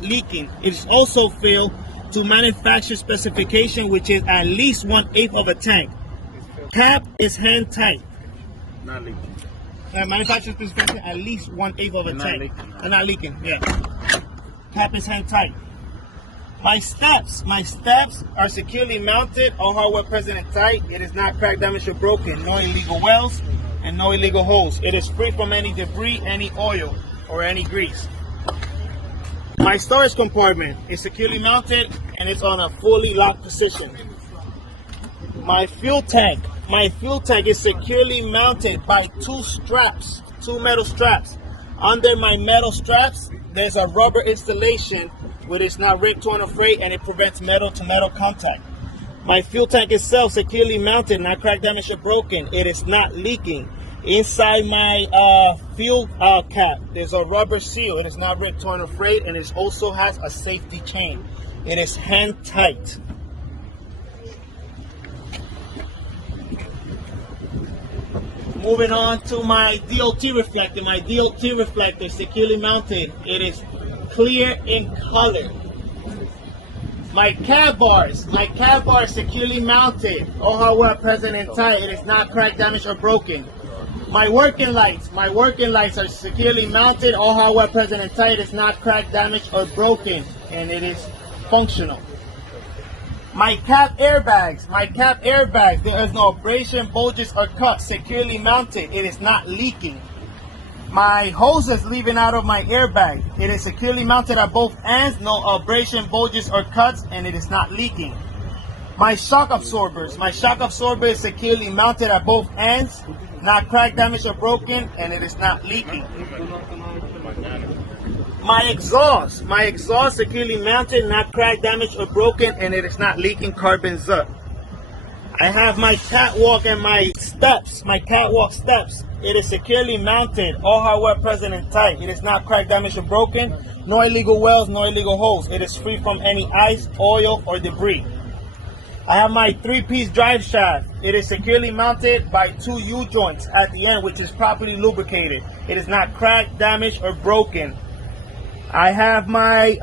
leaking. It is also filled to manufacturer specification, which is at least 1/8 of a tank. Cap is hand tight. Not leaking. Manufacturer specification at least 1/8 of a tank. Not leaking. Yeah. Cap is hand tight. My steps are securely mounted, all hardware present and tight. It is not cracked, damaged, or broken. No illegal welds and no illegal holes. It is free from any debris, any oil, or any grease. My storage compartment is securely mounted and it's on a fully locked position. My fuel tank is securely mounted by two metal straps. Under my metal straps, there's a rubber installation which is not ripped, torn, or frayed, and it prevents metal to metal contact. My fuel tank itself securely mounted, not cracked, damaged, or broken. It is not leaking. Inside my fuel cap, there's a rubber seal. It is not ripped, torn, or frayed, and it also has a safety chain. It is hand tight. Moving on to my DOT reflector. My DOT reflector is securely mounted. It is clear in color. My cab bar is securely mounted. All hardware present and tight. It is not cracked, damaged, or broken. My working lights are securely mounted. All hardware present and tight. It is not cracked, damaged, or broken, and it is functional. My cap airbags, there is no abrasion, bulges, or cuts. Securely mounted. It is not leaking. My hoses leaving out of my airbag, it is securely mounted at both ends. No abrasion, bulges, or cuts, and it is not leaking. My shock absorber is securely mounted at both ends. Not cracked, damaged, or broken, and it is not leaking. My exhaust securely mounted, not cracked, damaged, or broken, and it is not leaking. Carbons up. I have my catwalk and my catwalk steps. It is securely mounted, all hardware present and tight. It is not cracked, damaged, or broken. No illegal welds, no illegal holes. It is free from any ice, oil, or debris. I have my 3-piece drive shaft. It is securely mounted by 2 U-joints at the end, which is properly lubricated. It is not cracked, damaged, or broken. I have my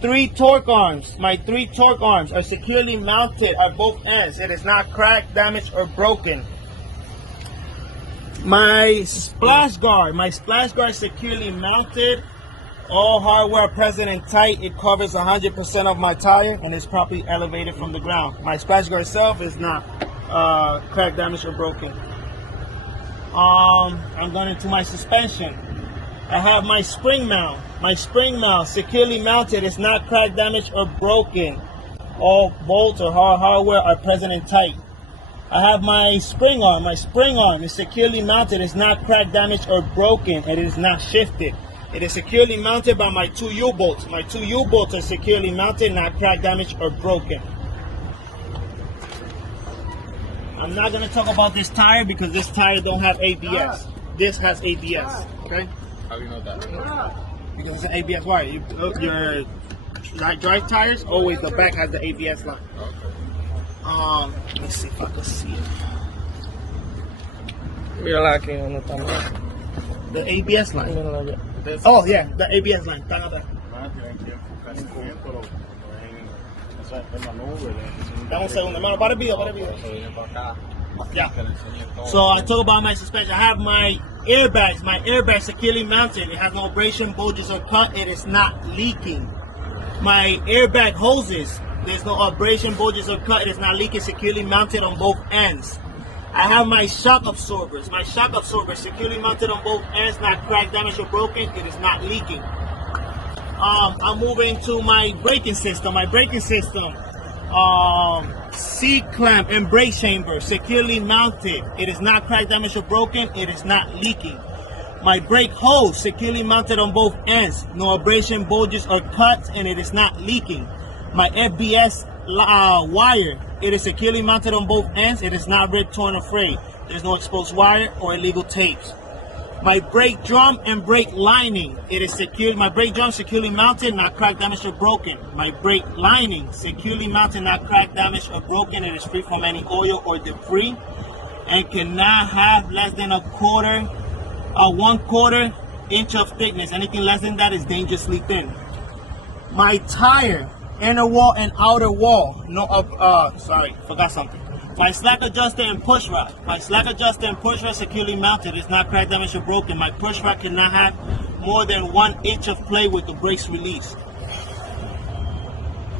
3 torque arms. My 3 torque arms are securely mounted at both ends. It is not cracked, damaged, or broken. My splash guard is securely mounted. All hardware present and tight. It covers 100% of my tire and is properly elevated from the ground. My splash guard itself is not cracked, damaged, or broken. I'm going into my suspension. I have my spring mount. My spring mount securely mounted. It's not cracked, damaged, or broken. All bolts or hardware are present and tight. I have my spring arm. My spring arm is securely mounted. It's not cracked, damaged, or broken, and it is not shifted. It is securely mounted by my 2 U-bolts. My 2 U-bolts are securely mounted, not cracked, damaged, or broken. I'm not going to talk about this tire because this tire don't have ABS. This has ABS. Okay? How do you know that? Because it's an ABS wire. Your drive tires, always the back has the ABS line. Let me see if I can see it. The ABS line. Oh yeah, the ABS line. Dame un segundo, hermano. Para el video. Yeah. So I talk about my suspension. I have my airbags. My airbag securely mounted. It has no abrasion, bulges, or cut. It is not leaking. My airbag hoses. There's no abrasion, bulges, or cut. It is not leaking. Securely mounted on both ends. I have my shock absorbers. My shock absorber securely mounted on both ends, not cracked, damaged, or broken. It is not leaking. I'm moving to my braking system. My braking system, C-clamp and brake chamber securely mounted. It is not cracked, damaged, or broken. It is not leaking. My brake hose securely mounted on both ends. No abrasion, bulges, or cuts, and it is not leaking. My FBS wire, it is securely mounted on both ends. It is not ripped, torn, or frayed. There's no exposed wire or illegal tapes. My brake drum and brake lining, it is secure. My brake drum securely mounted, not cracked, damaged, or broken. My brake lining securely mounted, not cracked, damaged, or broken. It is free from any oil or debris and cannot have less than 1/4 inch of thickness. Anything less than that is dangerously thin. My tire, inner wall and outer wall. Sorry, forgot something. My slack adjuster and push rod. My slack adjuster and push rod securely mounted. It's not cracked, damaged, or broken. My push rod cannot have more than 1 inch of play with the brakes released.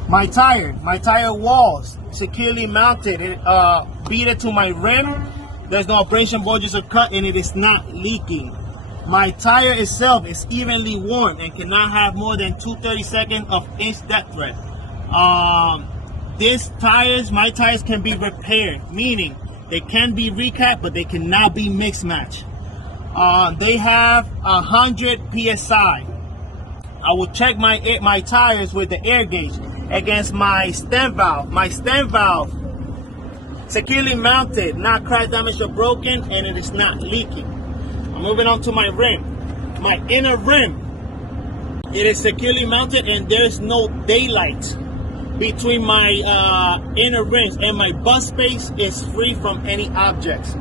My tire walls securely mounted. It beaded to my rim. There's no abrasion, bulges, or cut, and it is not leaking. My tire itself is evenly worn and cannot have more than 2/32 of inch depth thread. My tires can be repaired, meaning they can be recapped, but they cannot be mix match. They have 100 psi. I will check my tires with the air gauge against my stem valve. My stem valve securely mounted, not cracked, damaged, or broken, and it is not leaking. I'm moving on to my rim. My inner rim, it is securely mounted, and there's no daylight between my inner rims, and my bus space is free from any objects.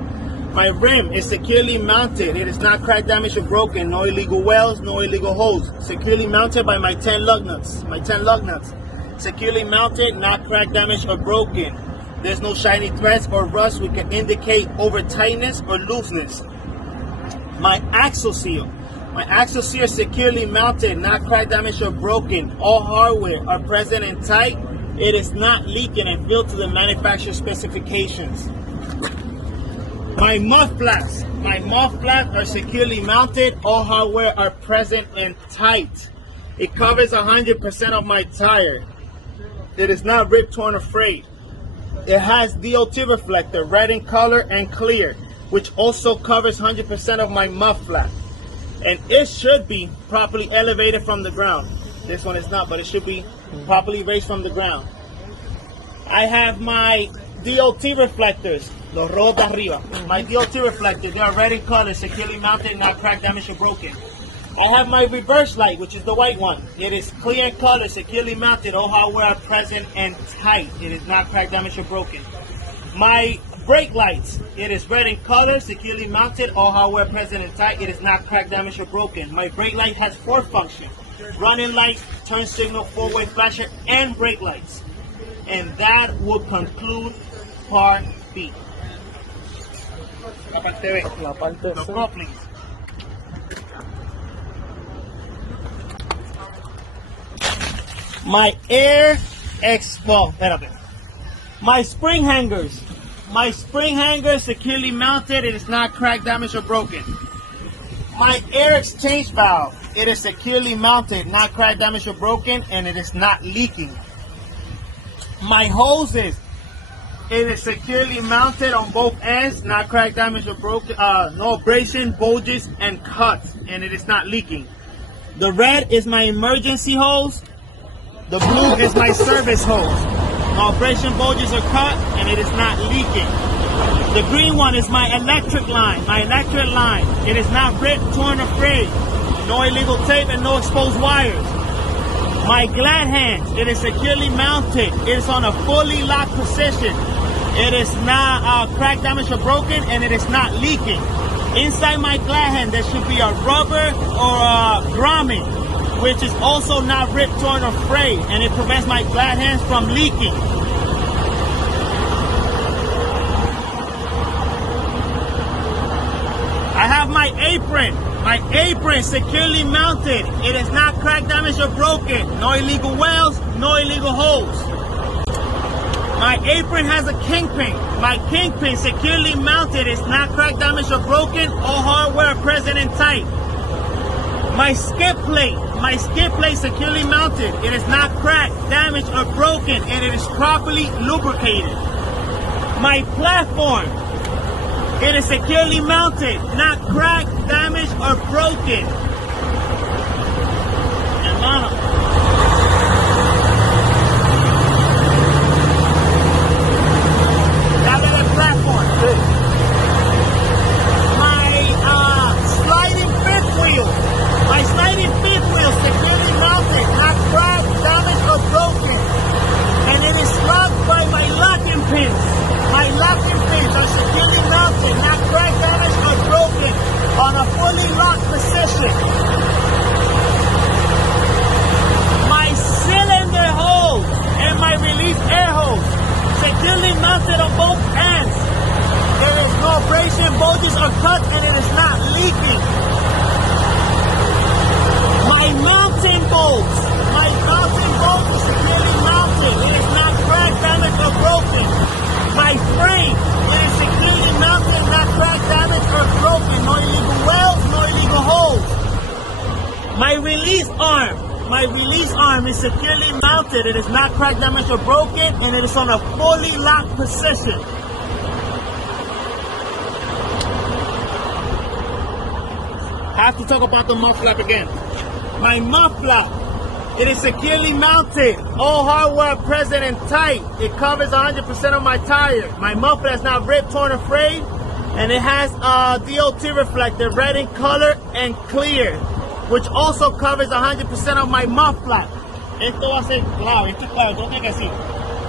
My rim is securely mounted. It is not cracked, damaged, or broken. No illegal welds, no illegal holes. Securely mounted by my 10 lug nuts. Securely mounted, not cracked, damaged, or broken. There's no shiny threads or rust which can indicate over tightness or looseness. My axle seal. My axle seal is securely mounted, not cracked, damaged, or broken. All hardware are present and tight. It is not leaking and filled to the manufacturer specifications. My mud flaps. My mud flaps are securely mounted. All hardware are present and tight. It covers 100% of my tire. It is not ripped, torn, or frayed. It has DOT reflector, red in color and clear, which also covers 100% of my mud flap. And it should be properly elevated from the ground. This one is not, but it should be properly raised from the ground. I have my DOT reflectors, los rojos de arriba. My DOT reflectors, they are red in color, securely mounted, not cracked, damaged, or broken. I have my reverse light, which is the white one. It is clear in color, securely mounted, all hardware are present and tight. It is not cracked, damaged, or broken. My brake lights, it is red in color, securely mounted, all hardware present and tight. It is not cracked, damaged, or broken. My brake light has 4 functions: running light, turn signal, 4-way flasher, and brake lights. And that will conclude part B. La parte B. La parte The C. floor, please. My My spring hangers. My spring hanger securely mounted. It is not cracked, damaged, or broken. My air exchange valve. It is securely mounted, not cracked, damaged, or broken, and it is not leaking. My hoses. It is securely mounted on both ends, not cracked, damaged, or broken. No abrasion, bulges, and cuts, and it is not leaking. The red is my emergency hose. The blue is my service hose. No abrasion, bulges, or cut, and it is not leaking. The green one is my electric line. My electric line. It is not ripped, torn, or frayed. No illegal tape and no exposed wires. My glad hands. It is securely mounted. It is on a fully locked position. It is not cracked, damaged, or broken, and it is not leaking. Inside my glad hand, there should be a rubber or a grommet, which is also not ripped, torn, or frayed, and it prevents my glad hands from leaking. I have my apron. My apron securely mounted. It is not cracked, damaged, or broken. No illegal welds, no illegal holes. My apron has a kingpin. My kingpin securely mounted. It's not cracked, damaged, or broken. All hardware present and tight. My skid plate securely mounted. It is not cracked, damaged, or broken, and it is properly lubricated. My platform, it is securely mounted, not cracked, damaged, or broken. Hermano. Dale the platform. My sliding fifth wheel. My sliding fifth wheel securely mounted, not cracked, damaged, or broken. And it is locked by my locking pins. My locking pins are securely mounted, not cracked, damaged, or broken, on a fully locked position. release arm is securely mounted. It is not cracked, damaged, or broken, and it is on a fully locked position. I have to talk about the muff flap again. My muff flap, it is securely mounted. All hardware present and tight. It covers 100% of my tire. My muffler is not ripped, torn, or frayed, and it has a DOT reflector, red in color and clear, which also covers 100% of my muff flap. Esto va a ser clave, esto es clave, tengo que decir.